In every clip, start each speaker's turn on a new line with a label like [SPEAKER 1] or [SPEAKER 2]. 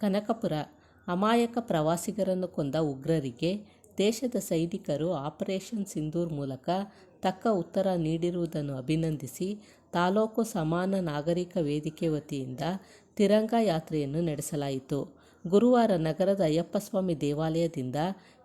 [SPEAKER 1] ಕನಕಪುರ ಅಮಾಯಕ ಪ್ರವಾಸಿಗರನ್ನು ಕೊಂದ ಉಗ್ರರಿಗೆ ದೇಶದ ಸೈನಿಕರು ಆಪರೇಷನ್ ಸಿಂಧೂರ್ ಮೂಲಕ ತಕ್ಕ ಉತ್ತರ ನೀಡಿರುವುದನ್ನು ಅಭಿನಂದಿಸಿ ತಾಲೂಕು ಸಮಾನ ನಾಗರಿಕ ವೇದಿಕೆ ವತಿಯಿಂದ ತಿರಂಗ ಯಾತ್ರೆಯನ್ನು ನಡೆಸಲಾಯಿತು. ಗುರುವಾರ ನಗರದ ಅಯ್ಯಪ್ಪಸ್ವಾಮಿ ದೇವಾಲಯದಿಂದ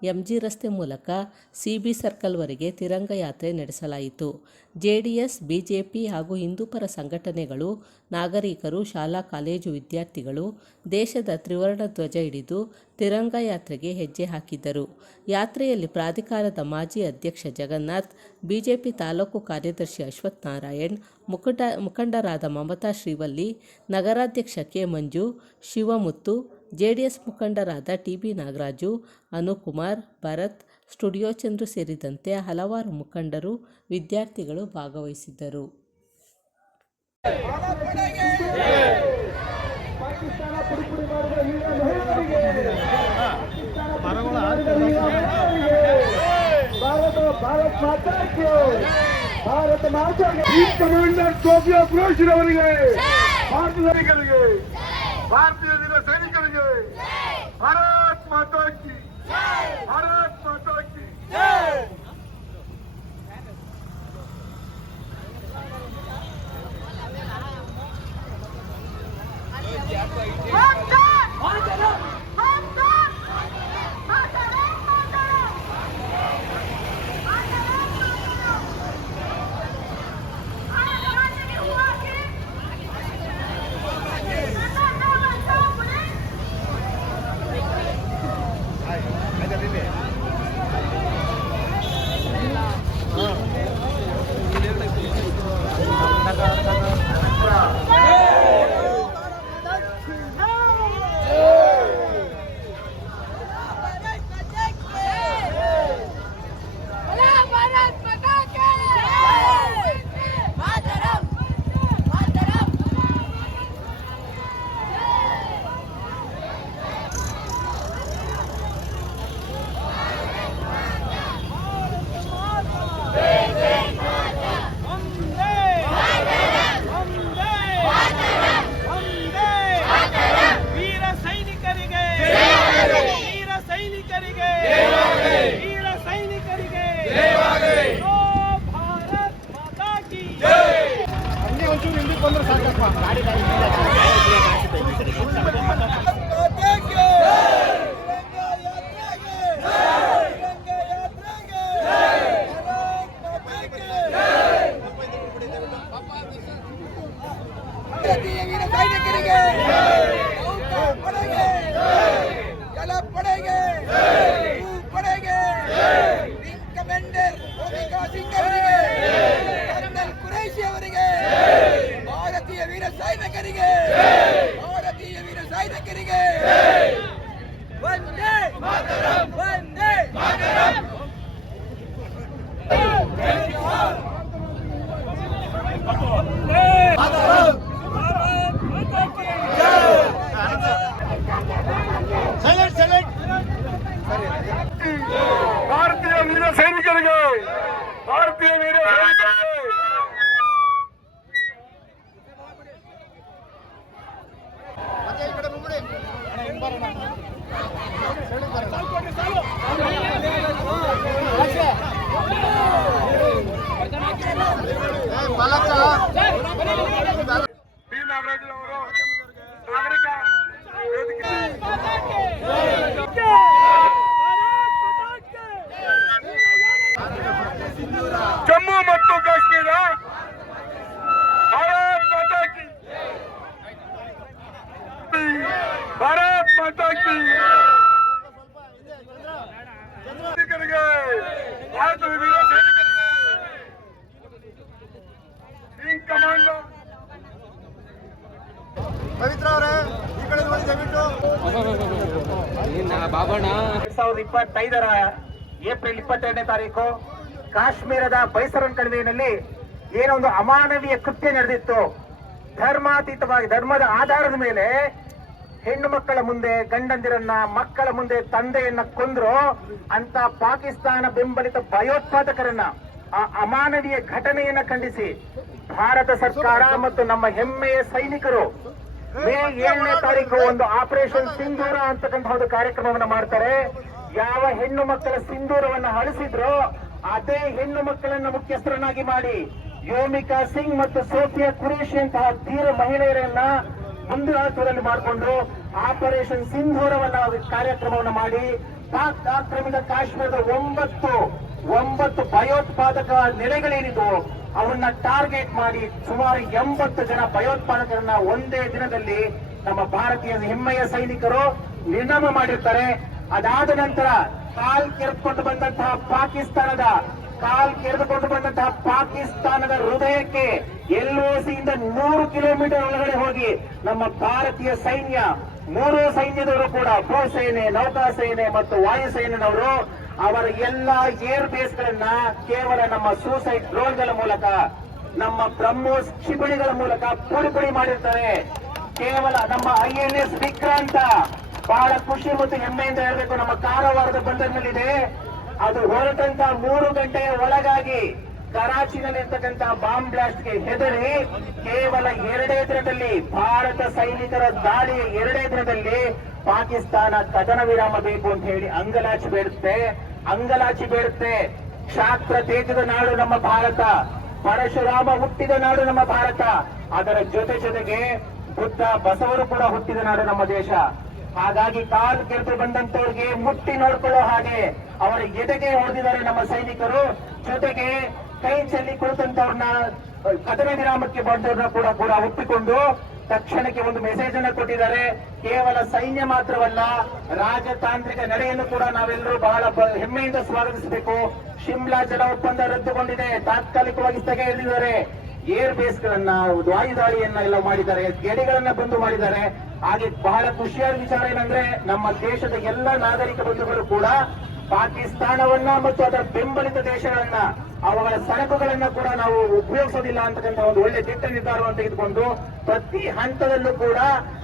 [SPEAKER 1] ಎಂಜಿ ರಸ್ತೆ ಮೂಲಕ ಸಿಬಿ ಸರ್ಕಲ್ವರೆಗೆ ತಿರಂಗ ಯಾತ್ರೆ ನಡೆಸಲಾಯಿತು. ಜೆಡಿಎಸ್, ಬಿಜೆಪಿ ಹಾಗೂ ಹಿಂದೂಪರ ಸಂಘಟನೆಗಳು, ನಾಗರಿಕರು, ಶಾಲಾ, ಕಾಲೇಜು ವಿದ್ಯಾರ್ಥಿಗಳು ದೇಶದ ತ್ರಿವರ್ಣ ಧ್ವಜ ಹಿಡಿದು ತಿರಂಗ ಯಾತ್ರೆಗೆ ಹೆಜ್ಜೆ ಹಾಕಿದ್ದರು. ಯಾತ್ರೆಯಲ್ಲಿ ಪ್ರಾಧಿಕಾರದ ಮಾಜಿ ಅಧ್ಯಕ್ಷ ಜಗನ್ನಾಥ್, ಬಿಜೆಪಿ ತಾಲೂಕು ಕಾರ್ಯದರ್ಶಿ ಅಶ್ವಥ್ ನಾರಾಯಣ್ ಮುಖಂಡ ಮುಖಂಡರಾದ ಮಮತಾ ಶ್ರೀವಲ್ಲಿ, ನಗರಾಧ್ಯಕ್ಷ ಕೆ ಮಂಜು, ಶಿವಮುತ್ತು ಜೆಡಿಎಸ್ ಮುಖಂಡರಾದ T B Nagaraju Anukumar Bharat studio Chandru ಸೇರಿದಂತೆ ಹಲವಾರು ಮುಖಂಡರು ವಿದ್ಯಾರ್ಥಿಗಳು ಭಾಗವಹಿಸಿದ್ದರು.
[SPEAKER 2] ಭಾರತ ಮಾತಾ ಮಹಿಳೆಯರಿಗೆ ಪಾಕಿಸ್ತಾನ ಪುಡಿ நீங்க சைடு எடுக்கிறீங்க ಭಾರತ್
[SPEAKER 3] ಮಾತಾ ಕಿ
[SPEAKER 2] ಸೈನಿಕರಿಗೆ ಭಾರತದ ವೀರ ಸೈನಿಕರಿಗೆ ವಿಂಗ್ ಕಮಾಂಡರ್ ಪವಿತ್ರ ಅವರೇ ಈ ಕಡೆ ನೋಡಿ ದಯವಿಟ್ಟು.
[SPEAKER 4] ಎರಡ್ ಸಾವಿರದ ಇಪ್ಪತ್ತೈದರ ಏಪ್ರಿಲ್ ಇಪ್ಪತ್ತೆರಡನೇ ತಾರೀಕು ಕಾಶ್ಮೀರದ ಬೈಸರನ್ ಕಣಿವೆಯಲ್ಲಿ ಏನೊಂದು ಒಂದು ಅಮಾನವೀಯ ಕೃತ್ಯ ನಡೆದಿತ್ತು. ಧರ್ಮಾತೀತವಾಗಿ ಧರ್ಮದ ಆಧಾರದ ಮೇಲೆ ಹೆಣ್ಣು ಮಕ್ಕಳ ಮುಂದೆ ಗಂಡಂದಿರನ್ನ ಮಕ್ಕಳ ಮುಂದೆ ತಂದೆಯನ್ನ ಕೊಂದ್ರು ಅಂತ ಪಾಕಿಸ್ತಾನ ಬೆಂಬಲಿತ ಭಯೋತ್ಪಾದಕರನ್ನ ಆ ಅಮಾನವೀಯ ಘಟನೆಯನ್ನ ಖಂಡಿಸಿ ಭಾರತ ಸರ್ಕಾರ ಮತ್ತು ನಮ್ಮ ಹೆಮ್ಮೆಯ ಸೈನಿಕರು ಮೇ ಏಳನೇ ತಾರೀಕು ಒಂದು ಆಪರೇಷನ್ ಸಿಂಧೂರ ಅಂತಕ್ಕಂತಹ ಒಂದು ಕಾರ್ಯಕ್ರಮವನ್ನ ಮಾಡ್ತಾರೆ. ಯಾವ ಹೆಣ್ಣು ಮಕ್ಕಳ ಸಿಂಧೂರವನ್ನ ಅಳಿಸಿದ್ರೋ ಅದೇ ಹೆಣ್ಣು ಮಕ್ಕಳನ್ನ ಮುಖ್ಯಸ್ಥರನ್ನಾಗಿ ಮಾಡಿ ಯೋಮಿಕಾ ಸಿಂಗ್ ಮತ್ತು ಸೋಫಿಯಾ ಕುರೇಶಿ ಅಂತಹ ಧೀರ ಮಹಿಳೆಯರನ್ನ ಮುಂದಾಳತ್ವದಲ್ಲಿ ಮಾಡಿಕೊಂಡು ಆಪರೇಷನ್ ಸಿಂಧೂರವನ್ನ ಕಾರ್ಯಕ್ರಮವನ್ನ ಮಾಡಿ, ಪಾಕ್ ಆಕ್ರಮಿತ ಕಾಶ್ಮೀರದ ಒಂಬತ್ತು ಒಂಬತ್ತು ಭಯೋತ್ಪಾದಕ ನೆಲೆಗಳೇನಿದ್ವು ಅವನ್ನ ಟಾರ್ಗೆಟ್ ಮಾಡಿ ಸುಮಾರು ಎಂಬತ್ತು ಜನ ಭಯೋತ್ಪಾದಕರನ್ನ ಒಂದೇ ದಿನದಲ್ಲಿ ನಮ್ಮ ಭಾರತೀಯ ಹೆಮ್ಮೆಯ ಸೈನಿಕರು ನಿರ್ನಾಮ ಮಾಡಿರ್ತಾರೆ. ಅದಾದ ನಂತರ ಕಾಲ್ ಕೆರ್ಕೊಂಡು ಬಂದಂತಹ ಪಾಕಿಸ್ತಾನದ ಕಾಲ್ ಕೆರೆದುಕೊಂಡು ಬಂದಂತಹ ಪಾಕಿಸ್ತಾನದ ಹೃದಯಕ್ಕೆ ಎಲ್ಒಸಿಯಿಂದ ನೂರು ಕಿಲೋಮೀಟರ್ ಒಳಗಡೆ ಹೋಗಿ ನಮ್ಮ ಭಾರತೀಯ ಸೈನ್ಯ, ಮೂರು ಸೈನ್ಯದವರು ಕೂಡ ಭೂಸೇನೆ ನೌಕಾಸೇನೆ ಮತ್ತು ವಾಯುಸೇನೆಯವರು ಅವರ ಎಲ್ಲಾ ಏರ್ ಬೇಸ್ ಗಳನ್ನ ಕೇವಲ ನಮ್ಮ ಸೂಸೈಡ್ ಡ್ರೋನ್ಗಳ ಮೂಲಕ, ನಮ್ಮ ಬ್ರಹ್ಮೋಸ್ ಕ್ಷಿಪಣಿಗಳ ಮೂಲಕ ಪುಡಿ ಪುಡಿ ಮಾಡಿರ್ತಾರೆ. ಕೇವಲ ನಮ್ಮ ಐ ಎನ್ ಎಸ್ ವಿಕ್ರಾಂತ ಬಹಳ ಖುಷಿ ಮತ್ತು ಹೆಮ್ಮೆಯಿಂದ ಹೇಳಬೇಕು, ನಮ್ಮ ಕಾರವಾರದ ಬಂದರಿನಲ್ಲಿದೆ. ಅದು ಹೊರಟಂತ ಮೂರು ಗಂಟೆಯ ಒಳಗಾಗಿ ಕರಾಚಿನಲ್ಲಿ ಇರ್ತಕ್ಕಂಥ ಬಾಂಬ್ ಬ್ಲಾಸ್ಟ್ಗೆ ಹೆದರಿ ಕೇವಲ ಎರಡೇ ದಿನದಲ್ಲಿ ಭಾರತ ಸೈನಿಕರ ದಾಳಿಯ ಎರಡೇ ದಿನದಲ್ಲಿ ಪಾಕಿಸ್ತಾನ ಕದನ ವಿರಾಮ ಬೇಕು ಅಂತ ಹೇಳಿ ಅಂಗಲಾಚಿ ಬೇಡುತ್ತೆ. ಅಂಗಲಾಚಿ ಬೇಡುತ್ತೆ. ಕ್ಷಾತ್ರ ತೇಜದ ನಾಡು ನಮ್ಮ ಭಾರತ. ಪರಶುರಾಮ ಹುಟ್ಟಿದ ನಾಡು ನಮ್ಮ ಭಾರತ. ಅದರ ಜೊತೆ ಜೊತೆಗೆ ಬುದ್ಧ ಬಸವರು ಕೂಡ ಹುಟ್ಟಿದ ನಾಡು ನಮ್ಮ ದೇಶ. ಹಾಗಾಗಿ ಕಾಲು ಕೆರೆದು ಬಂದಂತವ್ರಿಗೆ ಮುಟ್ಟಿ ನೋಡ್ಕೊಳ್ಳೋ ಹಾಗೆ ಅವರ ಎದೆಗೆ ಹೊಡೆದಿದ್ದಾರೆ ನಮ್ಮ ಸೈನಿಕರು. ಜೊತೆಗೆ ಕೈ ಚೆಲ್ಲಿ ಕುಳಿತಂತವ್ರನ್ನ ಕದನ ವಿರಾಮಕ್ಕೆ ಬಂದವ್ರನ್ನ ಕೂಡ ಕೂಡ ಒಪ್ಪಿಕೊಂಡು ತಕ್ಷಣಕ್ಕೆ ಒಂದು ಮೆಸೇಜ್ ಅನ್ನು ಕೊಟ್ಟಿದ್ದಾರೆ. ಕೇವಲ ಸೈನ್ಯ ಮಾತ್ರವಲ್ಲ, ರಾಜತಾಂತ್ರಿಕ ನಡೆಯನ್ನು ಕೂಡ ನಾವೆಲ್ಲರೂ ಬಹಳ ಹೆಮ್ಮೆಯಿಂದ ಸ್ವಾಗತಿಸಬೇಕು. ಶಿಮ್ಲಾ ಜಲ ಒಪ್ಪಂದ ರದ್ದುಗೊಂಡಿದೆ. ತಾತ್ಕಾಲಿಕವಾಗಿ ಸ್ಥಗಿತಗೊಳಿಸಿದ್ದಾರೆ ಏರ್ ಬೇಸ್ ಗಳನ್ನ ವಾಯು ದಾಳಿಯನ್ನ ಎಲ್ಲ ಮಾಡಿದ್ದಾರೆ, ಗೆಡಿಗಳನ್ನ ಬಂದು ಮಾಡಿದ್ದಾರೆ. ಹಾಗೆ ಬಹಳ ಖುಷಿಯಾದ ವಿಚಾರ ಏನಂದ್ರೆ, ನಮ್ಮ ದೇಶದ ಎಲ್ಲ ನಾಗರಿಕ ಬಂಧುಗಳು ಕೂಡ ಪಾಕಿಸ್ತಾನವನ್ನ ಮತ್ತು ಅದರ ಬೆಂಬಲಿತ ದೇಶಗಳನ್ನ, ಅವುಗಳ ಸರಕುಗಳನ್ನ ಕೂಡ ನಾವು ಉಪಯೋಗಿಸೋದಿಲ್ಲ ಅಂತಕ್ಕಂಥ ಒಂದು ಒಳ್ಳೆ ದಿಟ್ಟ ನಿರ್ಧಾರವನ್ನು ತೆಗೆದುಕೊಂಡು, ಪ್ರತಿ ಹಂತದಲ್ಲೂ ಕೂಡ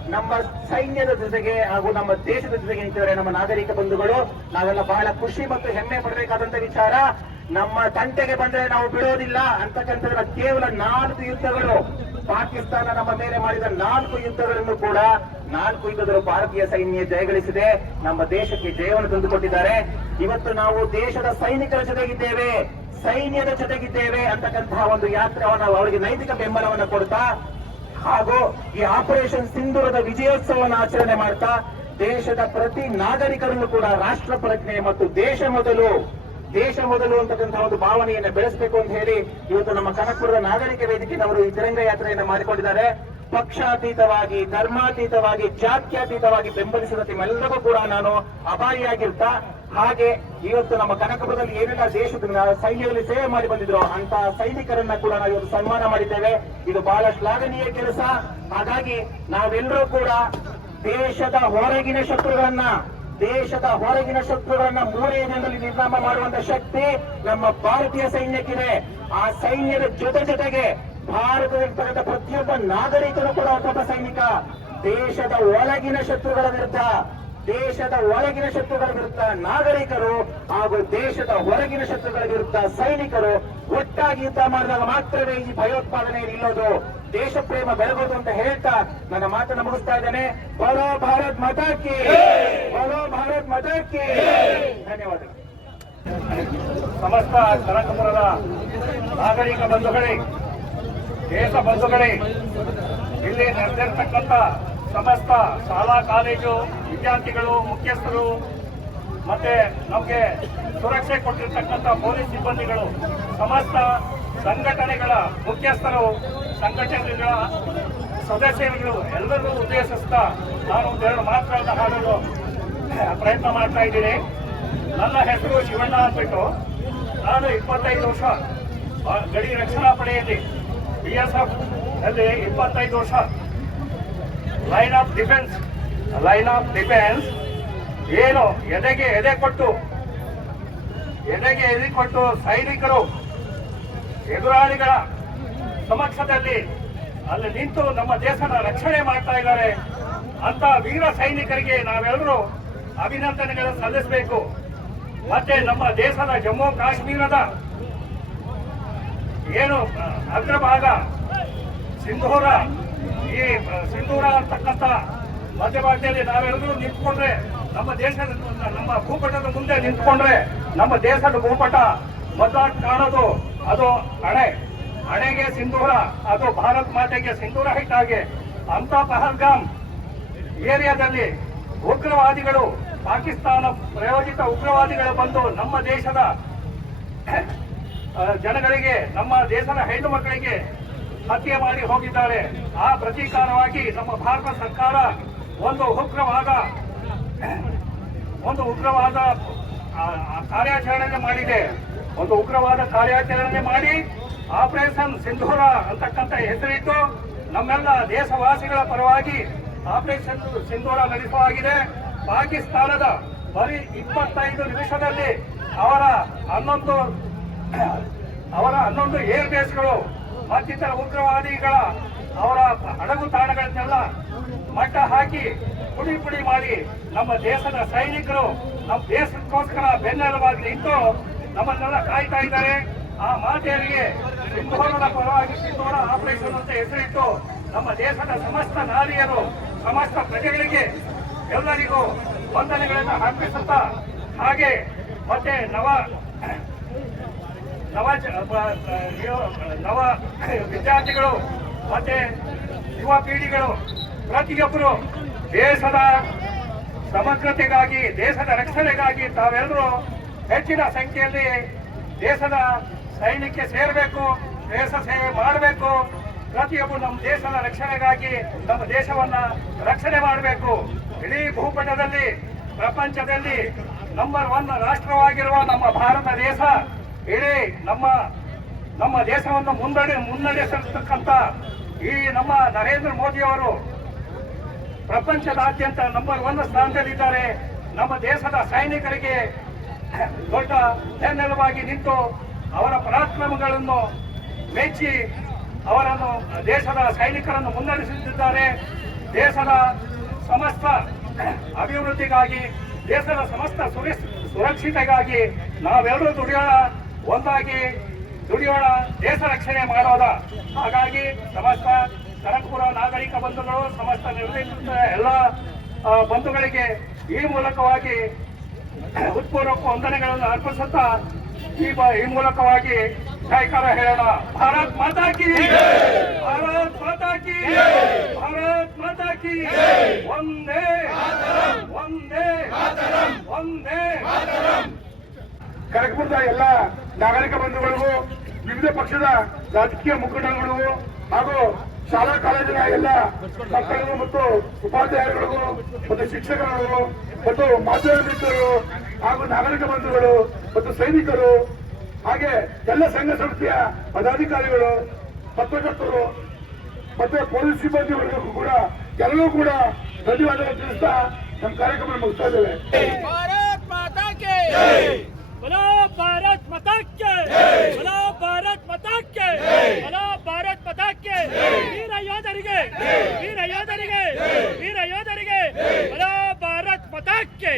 [SPEAKER 4] ನಮ್ಮ ಸೈನ್ಯದ ಜೊತೆಗೆ ಹಾಗೂ ನಮ್ಮ ದೇಶದ ಜೊತೆಗೆ ನಿಂತಿದ್ದಾರೆ ನಮ್ಮ ನಾಗರಿಕ ಬಂಧುಗಳು. ನಾವೆಲ್ಲ ಬಹಳ ಖುಷಿ ಮತ್ತು ಹೆಮ್ಮೆ ಪಡಬೇಕಾದಂತ ವಿಚಾರ. ನಮ್ಮ ತಂಟೆಗೆ ಬಂದ್ರೆ ನಾವು ಬಿಡೋದಿಲ್ಲ ಅಂತಕ್ಕಂಥದ್ರ ಕೇವಲ ನಾಲ್ಕು ಯುದ್ಧಗಳು. ಪಾಕಿಸ್ತಾನ ನಮ್ಮ ಮೇಲೆ ಮಾಡಿದ ನಾಲ್ಕು ಯುದ್ಧಗಳನ್ನು ಕೂಡ ನಾಲ್ಕು ಯುದ್ಧಗಳು ಭಾರತೀಯ ಸೈನ್ಯ ಜಯಗಳಿಸಿದೆ. ನಮ್ಮ ದೇಶಕ್ಕೆ ಜಯವನ್ನು ತಂದುಕೊಟ್ಟಿದ್ದಾರೆ. ಇವತ್ತು ನಾವು ದೇಶದ ಸೈನಿಕರ ಜೊತೆಗಿದ್ದೇವೆ, ಸೈನ್ಯದ ಜೊತೆಗಿದ್ದೇವೆ ಅಂತಕ್ಕಂತಹ ಒಂದು ಯಾತ್ರೆಯನ್ನು ಅವರಿಗೆ ನೈತಿಕ ಬೆಂಬಲವನ್ನು ಕೊಡ್ತಾ ಹಾಗೂ ಈ ಆಪರೇಷನ್ ಸಿಂಧೂರದ ವಿಜಯೋತ್ಸವವನ್ನು ಆಚರಣೆ ಮಾಡ್ತಾ ದೇಶದ ಪ್ರತಿ ನಾಗರಿಕರನ್ನು ಕೂಡ ರಾಷ್ಟ್ರ ಪ್ರಜ್ಞೆ ಮತ್ತು ದೇಶ ಮೊದಲು ದೇಶ ಮೊದಲು ಅಂತಕ್ಕಂತಹ ಒಂದು ಭಾವನೆಯನ್ನು ಬೆಳೆಸಬೇಕು ಅಂತ ಹೇಳಿ ಇವತ್ತು ನಮ್ಮ ಕನಕಪುರದ ನಾಗರಿಕ ವೇದಿಕೆಯವರು ಈ ತಿರಂಗ ಯಾತ್ರೆಯನ್ನು ಮಾಡಿಕೊಂಡಿದ್ದಾರೆ. ಪಕ್ಷಾತೀತವಾಗಿ, ಧರ್ಮಾತೀತವಾಗಿ, ಜಾತ್ಯತೀತವಾಗಿ ಬೆಂಬಲಿಸಿದ ನಿಮ್ಮೆಲ್ಲರಿಗೂ ಕೂಡ ನಾನು ಅಪಾಯಿಯಾಗಿರ್ತಾ ಹಾಗೆ ಇವತ್ತು ನಮ್ಮ ಕನಕಪುರದಲ್ಲಿ ಏನೆಲ್ಲ ದೇಶದ ಸೈನ್ಯದಲ್ಲಿ ಸೇವೆ ಮಾಡಿ ಬಂದಿದ್ರು ಅಂತ ಸೈನಿಕರನ್ನ ಕೂಡ ನಾವು ಇವತ್ತು ಸನ್ಮಾನ ಮಾಡಿದ್ದೇವೆ. ಇದು ಬಹಳ ಶ್ಲಾಘನೀಯ ಕೆಲಸ. ಹಾಗಾಗಿ ನಾವೆಲ್ಲರೂ ಕೂಡ ದೇಶದ ಹೊರಗಿನ ಶತ್ರುಗಳನ್ನ ದೇಶದ ಹೊರಗಿನ ಶತ್ರುಗಳನ್ನ ಮೂರೇ ದಿನದಲ್ಲಿ ನಿರ್ನಾಮ ಮಾಡುವಂತ ಶಕ್ತಿ ನಮ್ಮ ಭಾರತೀಯ ಸೈನ್ಯಕ್ಕಿದೆ. ಆ ಸೈನ್ಯದ ಜೊತೆ ಜೊತೆಗೆ ಭಾರತದಲ್ಲಿರ್ತಕ್ಕಂಥ ಪ್ರತಿಯೊಬ್ಬ ನಾಗರಿಕರು ಕೂಡ ಒಬ್ಬ ಸೈನಿಕ. ದೇಶದ ಒಳಗಿನ ಶತ್ರುಗಳ ವಿರುದ್ಧ, ದೇಶದ ಒಳಗಿನ ಶತ್ರುಗಳ ವಿರುದ್ಧ ನಾಗರಿಕರು ಹಾಗೂ ದೇಶದ ಹೊರಗಿನ ಶತ್ರುಗಳ ವಿರುದ್ಧ ಸೈನಿಕರು ಒಟ್ಟಾಗಿ ಯುದ್ಧ ಮಾಡಿದಾಗ ಮಾತ್ರವೇ ಈ ಭಯೋತ್ಪಾದನೆ ನಿಲ್ಲೋದು. ದೇಶ ಪ್ರೇಮ ಬೆಳಗೋದು ಅಂತ ಹೇಳ್ತಾ ನನ್ನ ಮಾತನ್ನು ಮುಗಿಸ್ತಾ ಇದ್ದೇನೆ. ಬಲೋ ಭಾರತ್ ಮತಕ್ಕೆ ಬಲೋ ಭಾರತ್ ಮತಕ್ಕೆ ಧನ್ಯವಾದಗಳು.
[SPEAKER 2] ಸಮಸ್ತ ಕನಕಪುರದ ನಾಗರಿಕ ಬಂಧುಗಳೇ, ದೇಶ ಬಂಧುಗಳೇ, ಇಲ್ಲಿ ನೆರೆದಿರ್ತಕ್ಕಂಥ ಸಮಸ್ತ ಶಾಲಾ, ಕಾಲೇಜು ವಿದ್ಯಾರ್ಥಿಗಳು, ಮುಖ್ಯಸ್ಥರು, ಮತ್ತೆ ನಮಗೆ ಸುರಕ್ಷೆ ಕೊಟ್ಟಿರ್ತಕ್ಕಂಥ ಪೊಲೀಸ್ ಸಿಬ್ಬಂದಿಗಳು, ಸಮಸ್ತ ಸಂಘಟನೆಗಳ ಮುಖ್ಯಸ್ಥರು, ಸಂಘಟನೆಗಳ ಸದಸ್ಯರುಗಳು ಎಲ್ಲರನ್ನೂ ಉದ್ದೇಶಿಸ್ತಾ ನಾನು ಒಂದೆರಡು ಮಾತುಗಳನ್ನು ಹಾಡಲು ಪ್ರಯತ್ನ ಮಾಡ್ತಾ ಇದ್ದೀನಿ. ನನ್ನ ಹೆಸರು ಶಿವಣ್ಣ ಅಂದ್ಬಿಟ್ಟು ನಾನು ಇಪ್ಪತ್ತೈದು ವರ್ಷ ಗಡಿ ರಕ್ಷಣಾ ಪಡೆಯಲ್ಲಿ ಬಿ ಎಸ್ ಎಫ್ ಅಲ್ಲಿ ಇಪ್ಪತ್ತೈದು ವರ್ಷ line of defence line of defence ಏನು ಎದೆಗೆ ಎದೆ ಕೊಟ್ಟು, ಎದೆಗೆ ಎದೆ ಕೊಟ್ಟು ಸೈನಿಕರು ಎದುರಾಳಿಗಳ ಸಮಕ್ಷದಲ್ಲಿ ಅಲ್ಲಿ ನಿಂತು ನಮ್ಮ ದೇಶದ ರಕ್ಷಣೆ ಮಾಡ್ತಾ ಇದ್ದಾರೆ ಅಂತ ವೀರ ಸೈನಿಕರಿಗೆ ನಾವೆಲ್ಲರೂ ಅಭಿನಂದನೆಗಳನ್ನು ಸಲ್ಲಿಸಬೇಕು. ಮತ್ತೆ ನಮ್ಮ ದೇಶದ ಜಮ್ಮು ಕಾಶ್ಮೀರದ ಏನು ಅಗ್ರಭಾಗ ಸಿಂಧೂರ, ಈ ಸಿಂಧೂರ ಅಂತಕ್ಕಂಥ ಮಧ್ಯಭಾಗದಲ್ಲಿ ನಾವೆಲ್ಲರೂ ನಿಂತ್ಕೊಂಡ್ರೆ ನಮ್ಮ ದೇಶದ, ನಮ್ಮ ಭೂಪಟದ ಮುಂದೆ ನಿಂತ್ಕೊಂಡ್ರೆ ನಮ್ಮ ದೇಶದ ಭೂಪಟ ಮೊದಲಾಗಿ ಕಾಣೋದು ಅದು ಹಣೆ. ಹಣೆಗೆ ಸಿಂಧೂರ, ಅದು ಭಾರತ್ ಮಾತೆಗೆ ಸಿಂಧೂರ ಹಿಟ್ಟಾಗೆ ಅಂತ ಪಹಲ್ಗಾಮ್ ಏರಿಯಾದಲ್ಲಿ ಉಗ್ರವಾದಿಗಳು, ಪಾಕಿಸ್ತಾನ ಪ್ರಯೋಜಿತ ಉಗ್ರವಾದಿಗಳು ಬಂದು ನಮ್ಮ ದೇಶದ ಜನಗಳಿಗೆ, ನಮ್ಮ ದೇಶದ ಹೆಣ್ಣು ಮಕ್ಕಳಿಗೆ ಹತ್ಯೆ ಮಾಡಿ ಹೋಗಿದ್ದಾರೆ. ಆ ಪ್ರತೀಕಾರವಾಗಿ ನಮ್ಮ ಭಾರತ ಸರ್ಕಾರ ಒಂದು ಉಗ್ರವಾದ ಒಂದು ಉಗ್ರವಾದ ಕಾರ್ಯಾಚರಣೆ ಮಾಡಿದೆ. ಒಂದು ಉಗ್ರವಾದ ಕಾರ್ಯಾಚರಣೆ ಮಾಡಿ ಆಪರೇಷನ್ ಸಿಂಧೂರ ಅಂತಕ್ಕಂಥ ಹೆಸರಿಟ್ಟು ನಮ್ಮೆಲ್ಲ ದೇಶವಾಸಿಗಳ ಪರವಾಗಿ ಆಪರೇಷನ್ ಸಿಂಧೂರ ನಡೆಸಲಾಗಿದೆ ಪಾಕಿಸ್ತಾನದ ಬರೀ ಇಪ್ಪತ್ತೈದು ನಿಮಿಷದಲ್ಲಿ ಅವರ ಹನ್ನೊಂದು ಅವರ ಹನ್ನೊಂದು ಏರ್ ಬೇಸ್ಗಳು ಮತ್ತಿತರ ಉಗ್ರವಾದಿಗಳ ಅವರ ಹಡಗು ತಾಣಗಳನ್ನೆಲ್ಲ ಮಟ್ಟ ಹಾಕಿ ಪುಡಿ ಪುಡಿ ಮಾಡಿ ನಮ್ಮ ದೇಶದ ಸೈನಿಕರು ನಮ್ಮ ದೇಶಕ್ಕೋಸ್ಕರ ಬೆನ್ನೆಲುಬಾಗಿ ನಿಂತು ನಮ್ಮನ್ನೆಲ್ಲ ಕಾಯ್ತಾ ಇದ್ದಾರೆ. ಆ ಮಾತೆಯರಿಗೆ ಸಿಂಧೋರದ ಪರವಾಗಿ ಸಿಂಧೋರ ಆಪರೇಷನ್ ಅಂತ ಹೆಸರಿಟ್ಟು ನಮ್ಮ ದೇಶದ ಸಮಸ್ತ ನಾರಿಯರು, ಸಮಸ್ತ ಪ್ರಜೆಗಳಿಗೆ ಎಲ್ಲರಿಗೂ ವಂದನೆಗಳನ್ನು ಅರ್ಪಿಸುತ್ತಾ, ಹಾಗೆ ಮತ್ತೆ ನವ ನವ ನವ ವಿದ್ಯಾರ್ಥಿಗಳು ಮತ್ತೆ ಯುವ ಪೀಳಿಗೆಗಳು ಪ್ರತಿಯೊಬ್ಬರು ದೇಶದ ಸಮಗ್ರತೆಗಾಗಿ, ದೇಶದ ರಕ್ಷಣೆಗಾಗಿ ತಾವೆಲ್ಲರೂ ಹೆಚ್ಚಿನ ಸಂಖ್ಯೆಯಲ್ಲಿ ದೇಶದ ಸೈನ್ಯಕ್ಕೆ ಸೇರಬೇಕು, ದೇಶ ಸೇವೆ ಮಾಡಬೇಕು. ಪ್ರತಿಯೊಬ್ಬರು ನಮ್ಮ ದೇಶದ ರಕ್ಷಣೆಗಾಗಿ ನಮ್ಮ ದೇಶವನ್ನ ರಕ್ಷಣೆ ಮಾಡಬೇಕು. ಇಡೀ ಭೂಪಟದಲ್ಲಿ, ಪ್ರಪಂಚದಲ್ಲಿ ನಂಬರ್ ಒನ್ ರಾಷ್ಟ್ರವಾಗಿರುವ ನಮ್ಮ ಭಾರತ ದೇಶ, ಇಡೀ ನಮ್ಮ ನಮ್ಮ ದೇಶವನ್ನು ಮುನ್ನಡೆ ಮುನ್ನಡೆಸತಕ್ಕಂಥ ಈ ನಮ್ಮ ನರೇಂದ್ರ ಮೋದಿ ಅವರು ಪ್ರಪಂಚದಾದ್ಯಂತ ನಂಬರ್ ಒನ್ ಸ್ಥಾನದಲ್ಲಿದ್ದಾರೆ. ನಮ್ಮ ದೇಶದ ಸೈನಿಕರಿಗೆ ದೊಡ್ಡ ಬೆನ್ನೆಲುಬಾಗಿ ನಿಂತು ಅವರ ಪರಾಕ್ರಮಗಳನ್ನು ಮೆಚ್ಚಿ ಅವರನ್ನು ದೇಶದ ಸೈನಿಕರನ್ನು ಮುನ್ನಡೆಸುತ್ತಿದ್ದಾರೆ. ದೇಶದ ಸಮಸ್ತ ಅಭಿವೃದ್ಧಿಗಾಗಿ, ದೇಶದ ಸಮಸ್ತ ಸುರಕ್ಷ- ಸುರಕ್ಷತೆಗಾಗಿ ನಾವೆಲ್ಲರೂ ದುಡಿಯೋಣ, ಒಂದಾಗಿ ದುಡಿಯೋಣ, ದೇಶ ರಕ್ಷಣೆ ಮಾಡೋಣ ಹಾಗಾಗಿ ಸಮಸ್ತ ಕನಕಪುರ ನಾಗರಿಕ ಬಂಧುಗಳು, ಸಮಸ್ತ ನಿರ್ದೇಶಿತ ಎಲ್ಲ ಬಂಧುಗಳಿಗೆ ಈ ಮೂಲಕವಾಗಿ ಹೃತ್ಪೂರ್ವಕ ವಂದನೆಗಳನ್ನು ಅರ್ಪಿಸುತ್ತಾ ಈ ಈ ಮೂಲಕವಾಗಿ ಜಯಕಾರ ಹೇಳೋಣ. ಭಾರತ್ ಮಾತಾ ಕಿ ಭಾರತ್ ಮಾತಾ ಕಿ ಭಾರತ್ ಮಾತಾ ಕಿ ಒಂದೇ ಒಂದೇ ಒಂದೇ
[SPEAKER 5] ಕನಕಪುರದ ಎಲ್ಲ ನಾಗರಿಕ ಬಂಧುಗಳಿಗೂ, ವಿವಿಧ ಪಕ್ಷದ ರಾಜಕೀಯ ಮುಖಂಡಗಳಿಗೂ ಹಾಗೂ ಶಾಲಾ ಕಾಲೇಜಿನ ಎಲ್ಲ ಮಕ್ಕಳಿಗೂ ಮತ್ತು ಉಪಾಧ್ಯಾಯರುಗಳಿಗೂ ಮತ್ತು ಶಿಕ್ಷಕರುಗಳು ಮತ್ತು ಮಾಧ್ಯಮ ಮಿತ್ರರು ಹಾಗೂ ನಾಗರಿಕ ಬಂಧುಗಳು ಮತ್ತು ಸೈನಿಕರು ಹಾಗೆ ಎಲ್ಲ ಸಂಘ ಸಂಸ್ಥೆಯ ಪದಾಧಿಕಾರಿಗಳು, ಪತ್ರಕರ್ತರು ಮತ್ತೆ ಪೊಲೀಸ್ ಸಿಬ್ಬಂದಿಗಳಿಗೂ ಕೂಡ ಎಲ್ಲರೂ ಕೂಡ ಧನ್ಯವಾದಗಳು ತಿಳಿಸ್ತಾ ನಮ್ಮ ಕಾರ್ಯಕ್ರಮ ಮುಗಿಸ್ತಾ ಇದ್ದೇವೆ.
[SPEAKER 3] बोलो भारत माता के। बोलो भारत माता के। बोलो भारत माता के। वीर योधರಿಗೆ वीर योधರಿಗೆ वीर योधರಿಗೆ बोलो भारत माता के।